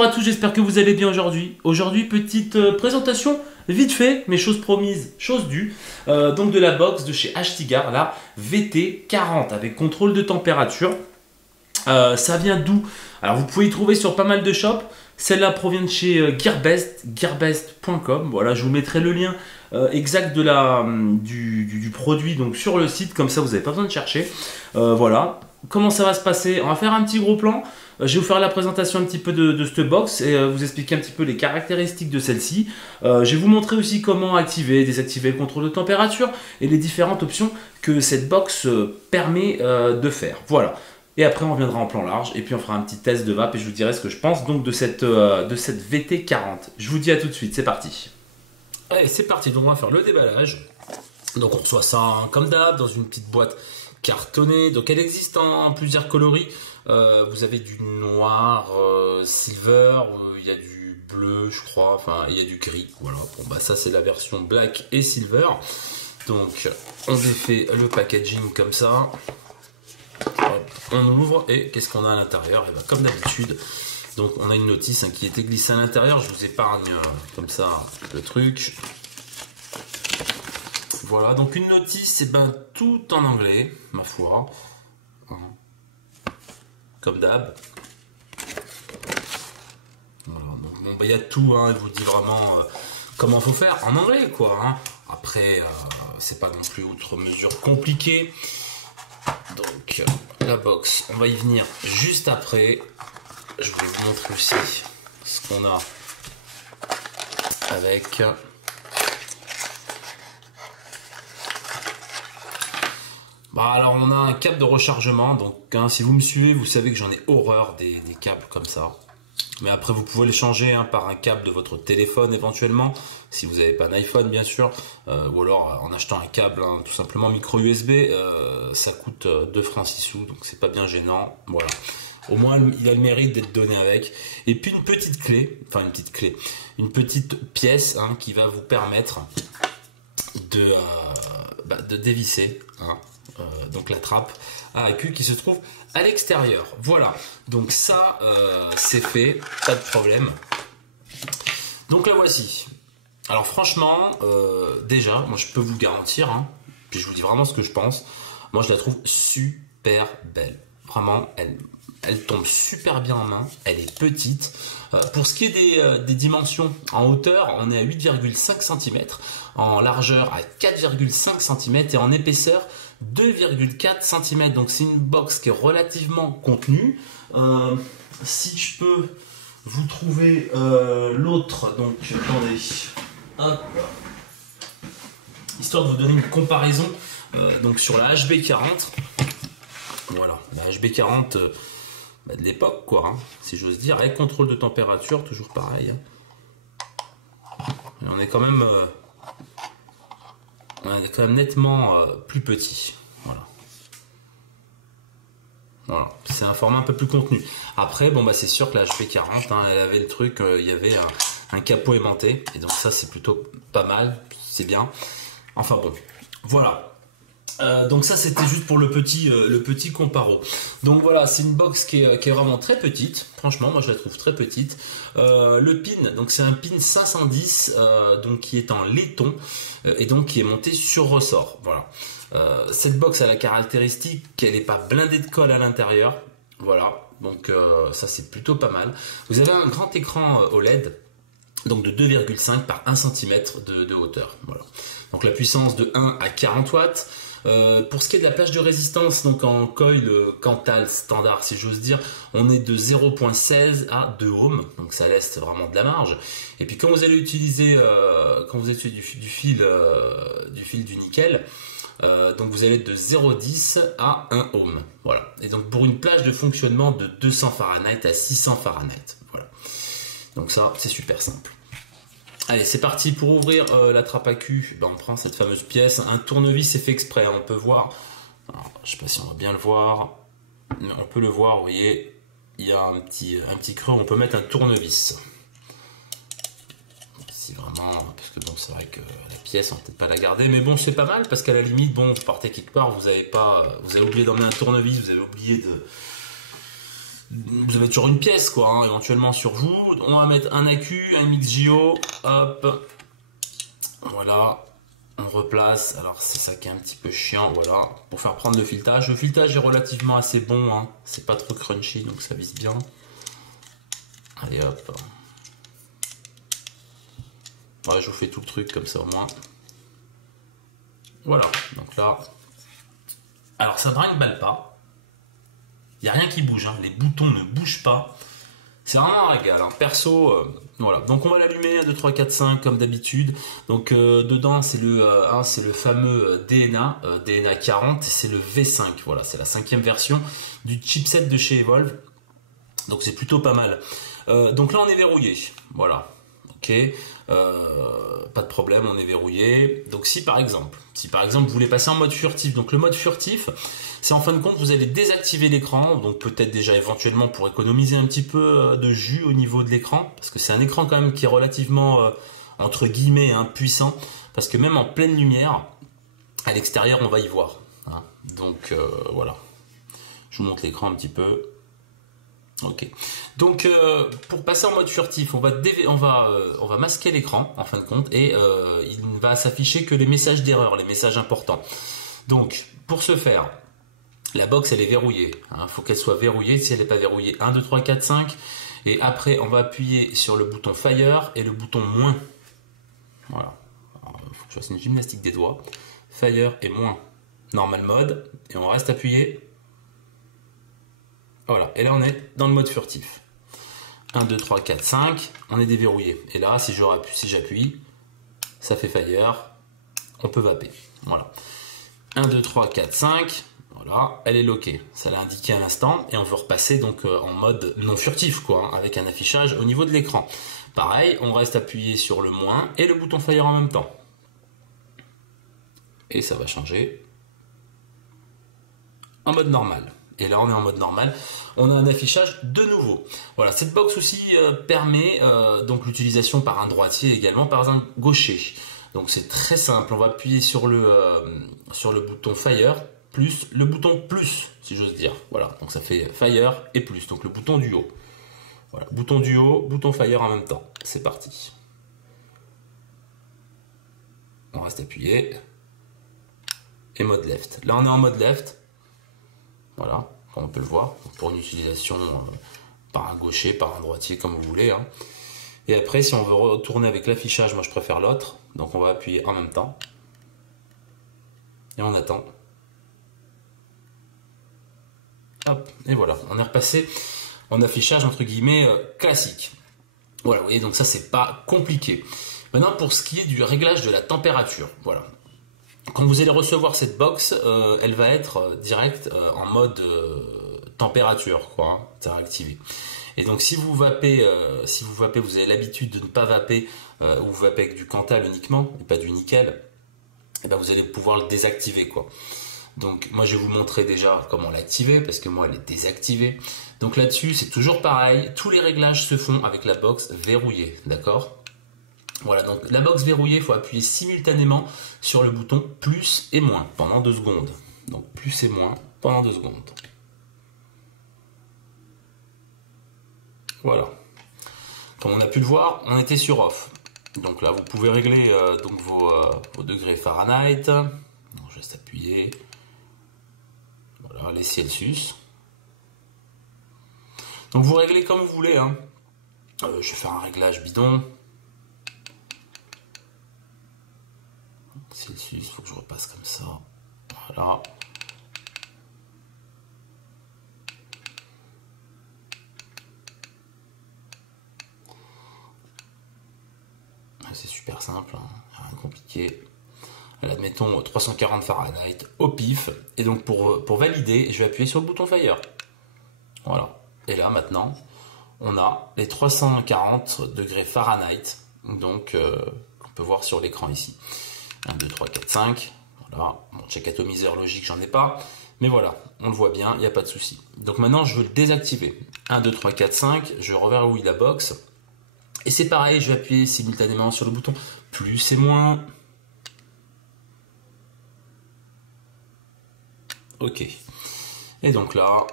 Bonjour à tous, j'espère que vous allez bien aujourd'hui. Aujourd'hui, petite présentation vite fait, mais chose promise, chose due. Donc de la box de chez H-Tigar, la VT40 avec contrôle de température. Ça vient d'où? Alors vous pouvez y trouver sur pas mal de shops. Celle-là provient de chez Gearbest, gearbest.com. Voilà, je vous mettrai le lien exact de du produit donc sur le site, comme ça vous n'avez pas besoin de chercher. Voilà, comment ça va se passer? On va faire un petit gros plan. Je vais vous faire la présentation un petit peu de cette box et vous expliquer un petit peu les caractéristiques de celle-ci. Je vais vous montrer aussi comment activer et désactiver le contrôle de température et les différentes options que cette box permet de faire. Voilà. Et après on reviendra en plan large et puis on fera un petit test de vape et je vous dirai ce que je pense donc de cette VT40. Je vous dis à tout de suite, c'est parti. Allez, c'est parti, donc on va faire le déballage. Donc on reçoit ça comme d'hab dans une petite boîte cartonnée. Donc elle existe en plusieurs coloris. Vous avez du noir, silver, il y a du bleu je crois, enfin il y a du gris. Voilà, bon bah ça c'est la version black et silver. Donc on défait le packaging comme ça. On ouvre et qu'est-ce qu'on a à l'intérieur? Et ben, comme d'habitude, donc on a une notice qui a été glissée à l'intérieur. Je vous épargne comme ça le truc. Voilà, donc une notice, et ben tout en anglais, ma foi, comme d'hab. Voilà, donc bon, il y a tout, hein, il vous dit vraiment comment faut faire en anglais, quoi. Hein. Après, c'est pas non plus outre mesure compliqué. Donc la box, on va y venir juste après. Je vais vous montrer aussi ce qu'on a avec. Bah alors on a un câble de rechargement. Donc hein, si vous me suivez, vous savez que j'en ai horreur des câbles comme ça. Mais après vous pouvez les changer hein, par un câble de votre téléphone éventuellement, si vous n'avez pas un iPhone bien sûr, ou alors en achetant un câble hein, tout simplement micro USB, ça coûte 2 francs 6 sous, donc c'est pas bien gênant, voilà. Au moins il a le mérite d'être donné avec. Et puis une petite clé, enfin une petite pièce hein, qui va vous permettre de dévisser hein, donc la trappe à accu qui se trouve à l'extérieur. Voilà, donc ça c'est fait, pas de problème. Donc la voici. Alors franchement, déjà, moi je peux vous le garantir, hein, puis je vous dis vraiment ce que je pense. Moi je la trouve super belle. Vraiment, elle tombe super bien en main, elle est petite. Pour ce qui est des dimensions, en hauteur, on est à 8,5 cm, en largeur à 4,5 cm et en épaisseur 2,4 cm. Donc c'est une box qui est relativement contenue. Si je peux vous trouver l'autre, donc attendez, hop, histoire de vous donner une comparaison donc sur la HB40. Voilà, la HB40 de l'époque, quoi, hein, si j'ose dire, avec contrôle de température, toujours pareil. Et on est quand même, nettement plus petit. Voilà. Voilà, c'est un format un peu plus contenu. Après, bon bah c'est sûr que la HB40, hein, elle avait le truc, il y avait un capot aimanté, et donc ça c'est plutôt pas mal, c'est bien. Enfin bon, voilà. Donc ça c'était juste pour le petit comparo. Donc voilà, c'est une box qui est vraiment très petite. Franchement moi je la trouve très petite. Le pin, donc c'est un pin 510 donc qui est en laiton et donc qui est monté sur ressort. Voilà. Cette box a la caractéristique qu'elle n'est pas blindée de colle à l'intérieur. Voilà, donc ça c'est plutôt pas mal. Vous avez un grand écran OLED donc de 2,5 par 1 cm de hauteur. Voilà. Donc la puissance de 1 à 40 watts. Pour ce qui est de la plage de résistance, donc en coil Cantal standard si j'ose dire, on est de 0,16 à 2 ohms, donc ça laisse vraiment de la marge. Et puis quand vous allez utiliser du fil du nickel, donc vous allez être de 0,10 à 1 ohm. Voilà. Et donc pour une plage de fonctionnement de 200 Fahrenheit à 600 Fahrenheit. Voilà. Donc ça c'est super simple. Allez, c'est parti pour ouvrir la trappe à cul. Ben, on prend cette fameuse pièce. Un tournevis est fait exprès. On peut voir. Alors, je ne sais pas si on va bien le voir. Mais on peut le voir. Vous voyez, il y a un petit creux. On peut mettre un tournevis. Si vraiment, parce que bon, c'est vrai que la pièce, on va peut-être pas la garder. Mais bon, c'est pas mal parce qu'à la limite, bon, vous partez quelque part, vous avez oublié d'emmener un tournevis, vous avez oublié vous avez toujours une pièce, quoi, hein, éventuellement sur vous. On va mettre un AQ, un MXJO, hop, voilà, on replace. Alors c'est ça qui est un petit peu chiant, voilà, pour faire prendre le filetage. Le filetage est relativement assez bon, hein. C'est pas trop crunchy, donc ça vise bien. Allez hop. Ouais, je vous fais tout le truc comme ça au moins. Voilà, donc là. Alors ça brinque-balle pas. Il n'y a rien qui bouge, hein. Les boutons ne bougent pas. C'est vraiment un régal, hein. Perso, voilà. Donc on va l'allumer, 1, 2, 3, 4, 5 comme d'habitude. Donc dedans c'est le fameux DNA, DNA 40, c'est le V5, voilà, c'est la 5e version du chipset de chez Evolve. Donc c'est plutôt pas mal. Donc là on est verrouillé, voilà. Ok, pas de problème, on est verrouillé. Donc si par exemple vous voulez passer en mode furtif, donc le mode furtif, c'est en fin de compte vous allez désactiver l'écran, donc peut-être déjà éventuellement pour économiser un petit peu de jus au niveau de l'écran, parce que c'est un écran quand même qui est relativement entre guillemets puissant, parce que même en pleine lumière, à l'extérieur on va y voir. Hein. Donc voilà, je vous montre l'écran un petit peu. Ok. Donc pour passer en mode furtif, on va masquer l'écran en fin de compte et il ne va s'afficher que les messages d'erreur, les messages importants. Donc pour ce faire, la box elle est verrouillée. Il faut qu'elle soit verrouillée. Si elle n'est pas verrouillée, 1, 2, 3, 4, 5. Et après on va appuyer sur le bouton Fire et le bouton moins. Voilà. Il faut que je fasse une gymnastique des doigts. Fire et moins. Normal mode. Et on reste appuyé. Voilà, et là on est dans le mode furtif. 1, 2, 3, 4, 5, on est déverrouillé. Et là, si j'appuie, ça fait Fire, on peut vaper. Voilà. 1, 2, 3, 4, 5, voilà, elle est lockée. Ça l'a indiqué à l'instant, et on veut repasser donc en mode non furtif, quoi, hein, avec un affichage au niveau de l'écran. Pareil, on reste appuyé sur le moins et le bouton Fire en même temps. Et ça va changer en mode normal. Et là, on est en mode normal. On a un affichage de nouveau. Voilà, cette box aussi permet donc l'utilisation par un droitier et également par un gaucher. Donc c'est très simple. On va appuyer sur le bouton Fire plus le bouton plus, si j'ose dire. Voilà, donc ça fait Fire et plus. Donc le bouton du haut. Voilà, bouton du haut, bouton Fire en même temps. C'est parti. On reste appuyé. Et mode left. Là, on est en mode left. Voilà, on peut le voir, pour une utilisation par un gaucher, par un droitier, comme vous voulez. Hein. Et après, si on veut retourner avec l'affichage, moi je préfère l'autre. Donc on va appuyer en même temps. Et on attend. Hop, et voilà, on est repassé en affichage entre guillemets classique. Voilà, vous voyez, donc ça c'est pas compliqué. Maintenant, pour ce qui est du réglage de la température, voilà. Quand vous allez recevoir cette box, elle va être directe en mode température, quoi, hein, ça va activer. Et donc si vous vapez, vous avez l'habitude de ne pas vaper, ou vous vapez avec du Cantal uniquement, et pas du nickel, et ben vous allez pouvoir le désactiver, quoi. Donc moi je vais vous montrer déjà comment l'activer, parce que moi elle est désactivée. Donc là-dessus c'est toujours pareil, tous les réglages se font avec la box verrouillée, d'accord ? Voilà, donc la box verrouillée, il faut appuyer simultanément sur le bouton plus et moins pendant 2 secondes. Donc plus et moins pendant 2 secondes. Voilà. Comme on a pu le voir, on était sur off. Donc là, vous pouvez régler donc vos degrés Fahrenheit. Donc, juste appuyer. Voilà, les Celsius. Donc vous réglez comme vous voulez. Hein. Je vais faire un réglage bidon. Celsius, il faut que je repasse comme ça. Voilà. C'est super simple, hein. Rien de compliqué. Admettons 340 Fahrenheit au pif. Et donc pour valider, je vais appuyer sur le bouton Fire. Voilà. Et là maintenant, on a les 340 degrés Fahrenheit. Donc qu'on peut voir sur l'écran ici. 1, 2, 3, 4, 5. Voilà. Bon, check atomiseur logique, j'en ai pas. Mais voilà, on le voit bien, il n'y a pas de souci. Donc maintenant, je veux le désactiver. 1, 2, 3, 4, 5. Je reverrouille la box. Et c'est pareil, je vais appuyer simultanément sur le bouton plus et moins. Ok. Et donc là,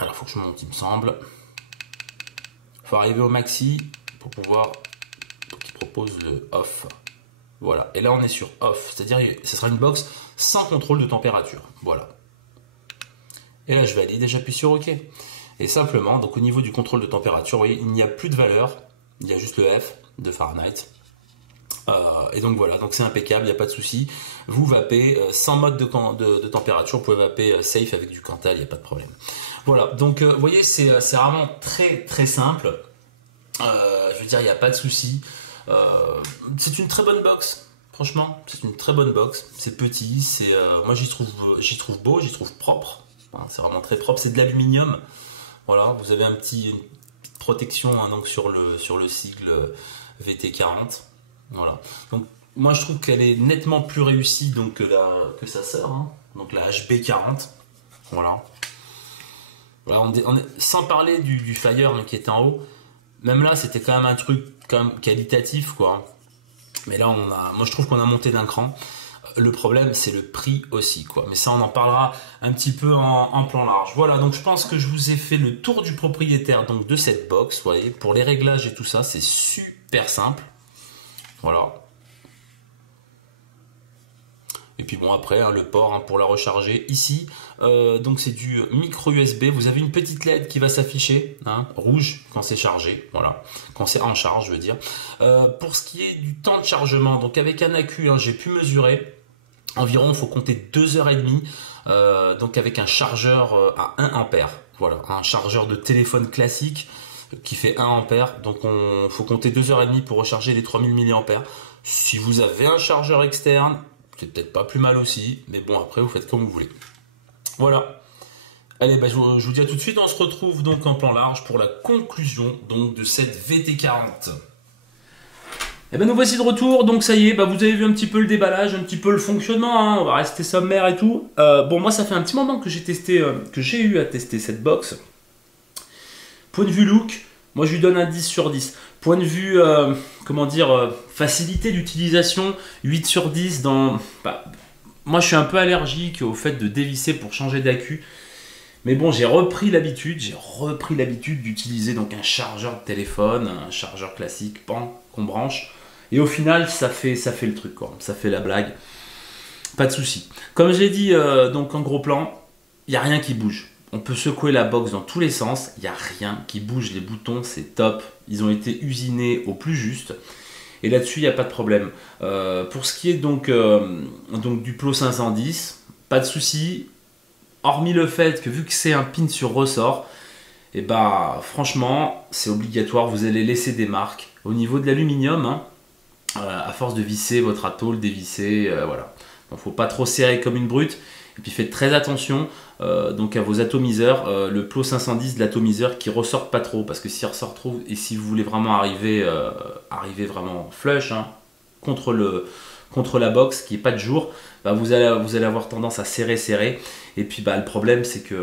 Alors, il faut que je monte, il me semble. Il faut arriver au maxi pour pouvoir... Donc, il propose le off. Voilà. Et là, on est sur off. C'est-à-dire que ce sera une box sans contrôle de température. Voilà. Et là, je valide et j'appuie sur OK. Et simplement, donc au niveau du contrôle de température, vous voyez, il n'y a plus de valeur. Il y a juste le F de Fahrenheit. Et donc voilà, donc c'est impeccable, il n'y a pas de souci. Vous vapez sans mode de température, vous pouvez vaper safe avec du Cantal, il n'y a pas de problème. Voilà, donc vous voyez, c'est vraiment très très simple. Je veux dire, il n'y a pas de souci. C'est une très bonne box. Franchement, c'est une très bonne box. C'est petit, moi j'y trouve beau, j'y trouve propre. Hein, c'est vraiment très propre. C'est de l'aluminium. Voilà, vous avez une petite protection hein, donc sur le sigle VT40. Voilà. Donc moi je trouve qu'elle est nettement plus réussie donc que sa sœur, hein, donc la HB40. Voilà. Voilà, sans parler du Fire hein, qui est en haut. Même là c'était quand même un truc quand même qualitatif quoi. Mais là moi je trouve qu'on a monté d'un cran. Le problème c'est le prix aussi quoi. Mais ça on en parlera un petit peu en plan large. Voilà, donc je pense que je vous ai fait le tour du propriétaire donc de cette box. Vous voyez, pour les réglages et tout ça c'est super simple. Voilà. Et puis bon après hein, le port hein, pour la recharger ici. Donc c'est du micro USB. Vous avez une petite LED qui va s'afficher hein, rouge quand c'est chargé. Voilà. Quand c'est en charge je veux dire. Pour ce qui est du temps de chargement, donc avec un accu hein, j'ai pu mesurer. Environ il faut compter 2h30. Donc avec un chargeur à 1 ampère. Voilà. Un chargeur de téléphone classique qui fait 1 ampère, donc il faut compter 2h30 pour recharger les 3000 mAh. Si vous avez un chargeur externe, c'est peut-être pas plus mal aussi, mais bon après vous faites comme vous voulez. Voilà. Allez, je vous dis à tout de suite, on se retrouve donc en plan large pour la conclusion donc de cette VT40. Et ben nous voici de retour, donc ça y est, vous avez vu un petit peu le déballage, un petit peu le fonctionnement, hein, on va rester sommaire et tout. Bon moi ça fait un petit moment que j'ai eu à tester cette box. Point de vue look, moi je lui donne un 10 sur 10. Point de vue, facilité d'utilisation, 8 sur 10 moi je suis un peu allergique au fait de dévisser pour changer d'accu. Mais bon, j'ai repris l'habitude d'utiliser donc un chargeur de téléphone, un chargeur classique, qu'on branche. Et au final, ça fait le truc, quoi. Ça fait la blague. Pas de souci. Comme j'ai dit, donc en gros plan, il n'y a rien qui bouge. On peut secouer la box dans tous les sens, il n'y a rien qui bouge, les boutons c'est top, ils ont été usinés au plus juste. Et là-dessus, il n'y a pas de problème. Pour ce qui est donc du Plot 510, pas de souci. Hormis le fait que vu que c'est un pin sur ressort, et franchement, c'est obligatoire, vous allez laisser des marques. Au niveau de l'aluminium, hein, à force de visser votre atole, dévisser, voilà. Donc faut pas trop serrer comme une brute. Et puis faites très attention donc à vos atomiseurs, le Plot 510 de l'atomiseur qui ressort pas trop, parce que s'il ressort trop et si vous voulez vraiment arriver vraiment flush hein, contre la box qui est pas de jour, vous allez avoir tendance à serrer et puis le problème c'est que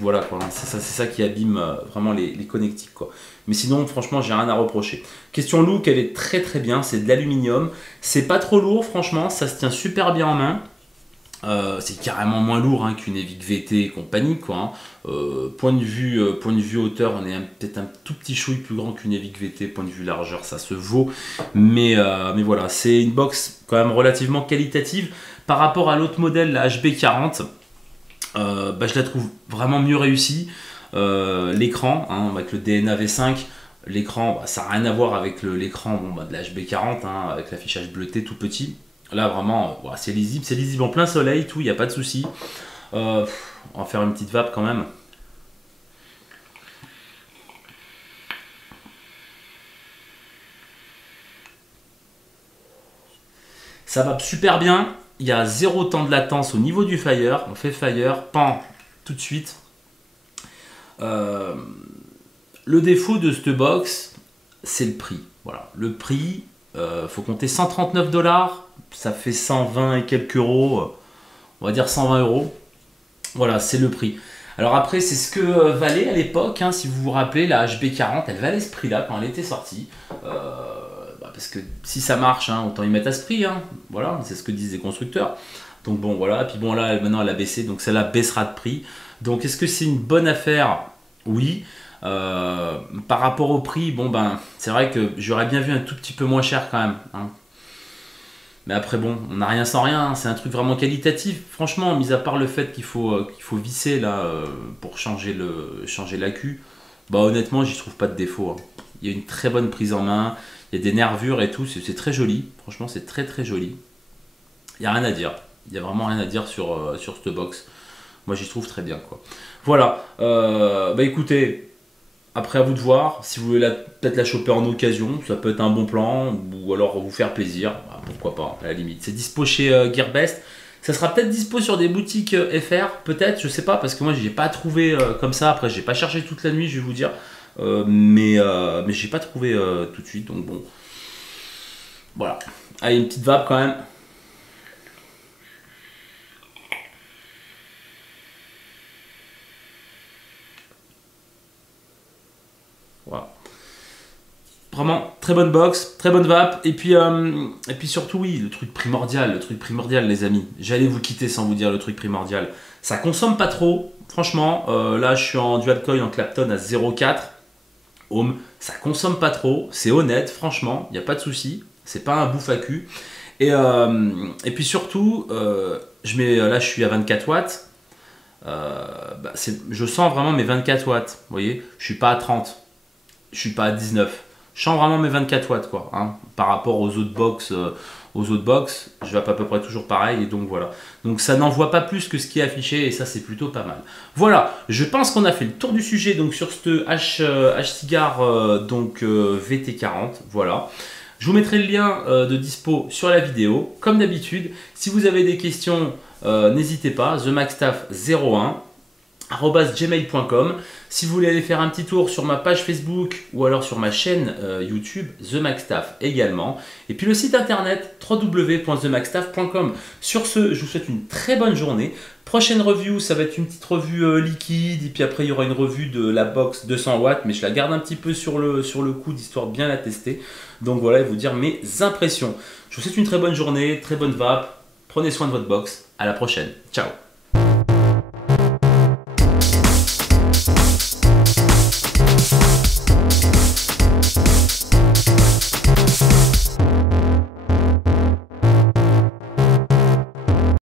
voilà quoi, c'est ça qui abîme vraiment les connectiques quoi. Mais sinon franchement j'ai rien à reprocher. Question look, elle est très très bien, c'est de l'aluminium, c'est pas trop lourd franchement, ça se tient super bien en main. C'est carrément moins lourd hein, qu'une Evic VT et compagnie quoi, hein. Point de vue hauteur, on est peut-être un tout petit chouille plus grand qu'une Evic VT. Point de vue largeur, ça se vaut, mais voilà, c'est une box quand même relativement qualitative par rapport à l'autre modèle, la HB40. Je la trouve vraiment mieux réussie. L'écran hein, avec le DNA V5, l'écran ça n'a rien à voir avec l'écran de la HB40 hein, avec l'affichage bleuté tout petit. Là vraiment c'est lisible en plein soleil, tout, il n'y a pas de souci. On va faire une petite vape quand même. Ça vape super bien, il y a 0 temps de latence au niveau du Fire. On fait Fire, tout de suite. Le défaut de cette box, c'est le prix. Voilà, le prix, faut compter 139 $. Ça fait 120 et quelques euros, on va dire 120 €. Voilà, c'est le prix. Alors après, c'est ce que valait à l'époque, hein, si vous vous rappelez, la HB40, elle valait ce prix-là quand elle était sortie. Parce que si ça marche, hein, autant y mettre à ce prix. Hein. Voilà, c'est ce que disent les constructeurs. Donc bon, voilà. Et puis bon, là, maintenant, elle a baissé, donc celle-là baissera de prix. Donc est-ce que c'est une bonne affaire? Oui. Par rapport au prix, bon ben c'est vrai que j'aurais bien vu un tout petit peu moins cher quand même, hein. Mais après bon, on n'a rien sans rien, hein. C'est un truc vraiment qualitatif. Franchement, mis à part le fait qu'il faut visser là pour changer l'accu, bah honnêtement j'y trouve pas de défaut, hein. Il y a une très bonne prise en main, il y a des nervures et tout, c'est très joli. Franchement c'est très très joli. Il n'y a rien à dire. Il n'y a vraiment rien à dire sur cette box. Moi j'y trouve très bien quoi. Voilà. Bah écoutez, après à vous de voir. Si vous voulez peut-être la choper en occasion, ça peut être un bon plan. Ou alors vous faire plaisir. Bah, pourquoi pas, à la limite. C'est dispo chez Gearbest. Ça sera peut-être dispo sur des boutiques FR, peut-être, je sais pas, parce que moi j'ai pas trouvé comme ça. Après j'ai pas cherché toute la nuit, je vais vous dire. Mais j'ai pas trouvé tout de suite. Donc bon. Voilà. Allez, une petite vape quand même. Voilà. Vraiment très bonne box, très bonne vape. Et puis surtout, oui, le truc primordial, les amis. J'allais vous quitter sans vous dire le truc primordial. Ça consomme pas trop, franchement. Là, je suis en dual coil en Clapton à 0,4 ohm. Ça consomme pas trop, c'est honnête, franchement, il n'y a pas de souci. C'est pas un bouffe à cul. Et puis surtout, là, je suis à 24 watts. Je sens vraiment mes 24 watts. Vous voyez, je suis pas à 30. Je suis pas à 19. Je sens vraiment mes 24 watts quoi, hein, par rapport aux autres box. Je vape à peu près toujours pareil et donc voilà. Donc ça n'envoie pas plus que ce qui est affiché et ça c'est plutôt pas mal. Voilà, je pense qu'on a fait le tour du sujet donc sur ce H-Cigar VT40. Voilà. Je vous mettrai le lien de dispo sur la vidéo comme d'habitude. Si vous avez des questions, n'hésitez pas. TheMaxTaff01 @gmail.com. Si vous voulez aller faire un petit tour sur ma page Facebook ou alors sur ma chaîne YouTube TheMaxTaff également, et puis le site internet www.themaxtaff.com. Sur ce, je vous souhaite une très bonne journée. Prochaine review, ça va être une petite revue liquide, et puis après il y aura une revue de la box 200 watts, mais je la garde un petit peu sur le coup d'histoire de bien la tester. Donc voilà, et vous dire mes impressions. Je vous souhaite une très bonne journée, très bonne vape. Prenez soin de votre box. À la prochaine. Ciao.